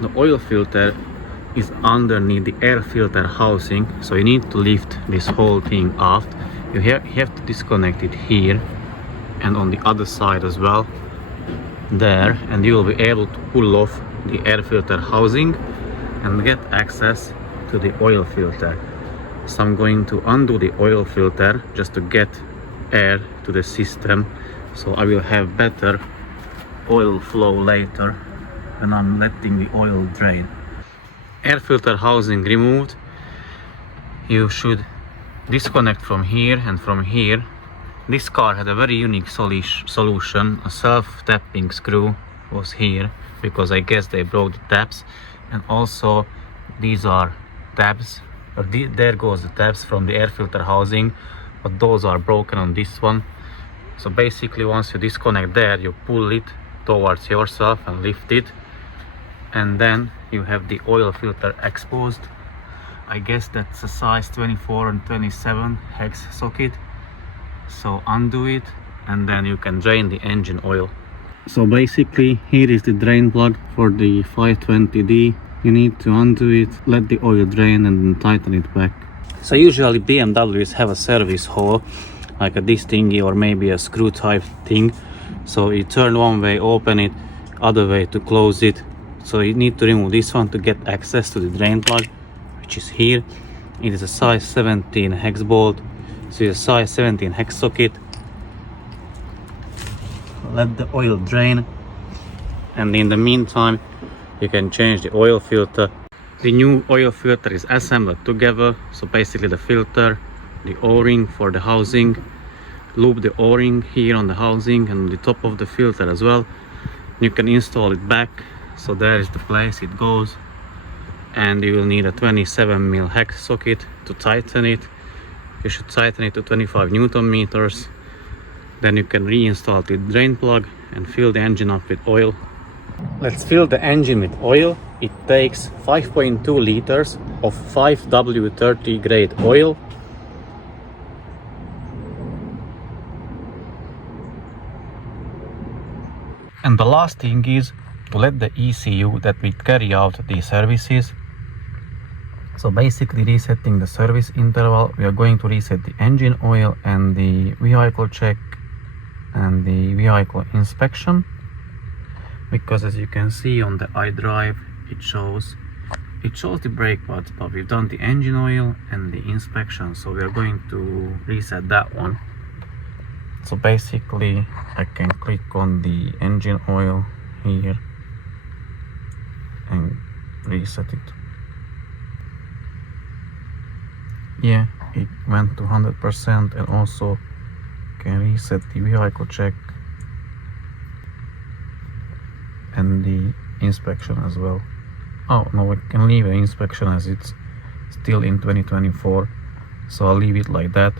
the oil filter is underneath the air filter housing, so you need to lift this whole thing off. You have to disconnect it here and on the other side as well, there, and you will be able to pull off the air filter housing and get access to the oil filter. So I'm going to undo the oil filter just to get air to the system, so I will have better oil flow later when I'm letting the oil drain. Air filter housing removed. You should disconnect from here and from here. This car had a very unique solution. A self-tapping screw was here because I guess they broke the tabs, and also these are tabs, or there goes the tabs from the air filter housing, but those are broken on this one. So basically once you disconnect there, you pull it towards yourself and lift it, and then you have the oil filter exposed. I guess that's a size 24 and 27 hex socket. So undo it and then you can drain the engine oil. So basically here is the drain plug for the 520D. You need to undo it, let the oil drain, and then tighten it back. So usually BMWs have a service hole like this thingy, or maybe a screw type thing. So you turn one way, open it, other way to close it. So you need to remove this one to get access to the drain plug, which is here. It is a size 17 hex bolt, so it's a size 17 hex socket. Let the oil drain, and in the meantime you can change the oil filter. The new oil filter is assembled together, so basically the filter, the o-ring for the housing, loop the o-ring here on the housing and the top of the filter as well. You can install it back, so there is the place it goes, and you will need a 27mm hex socket to tighten it. You should tighten it to 25 Newton meters. Then you can reinstall the drain plug and fill the engine up with oil. Let's fill the engine with oil. It takes 5.2 liters of 5W30 grade oil. And the last thing is to let the ECU that will carry out the services. So basically resetting the service interval, we are going to reset the engine oil and the vehicle check and the vehicle inspection, because as you can see on the iDrive it shows the brake pads, but we've done the engine oil and the inspection, so we are going to reset that one. So basically I can click on the engine oil here and reset it. Yeah, it went to 100%, and also can reset the vehicle check and the inspection as well. Oh no, I can leave the inspection as it's still in 2024, so I'll leave it like that.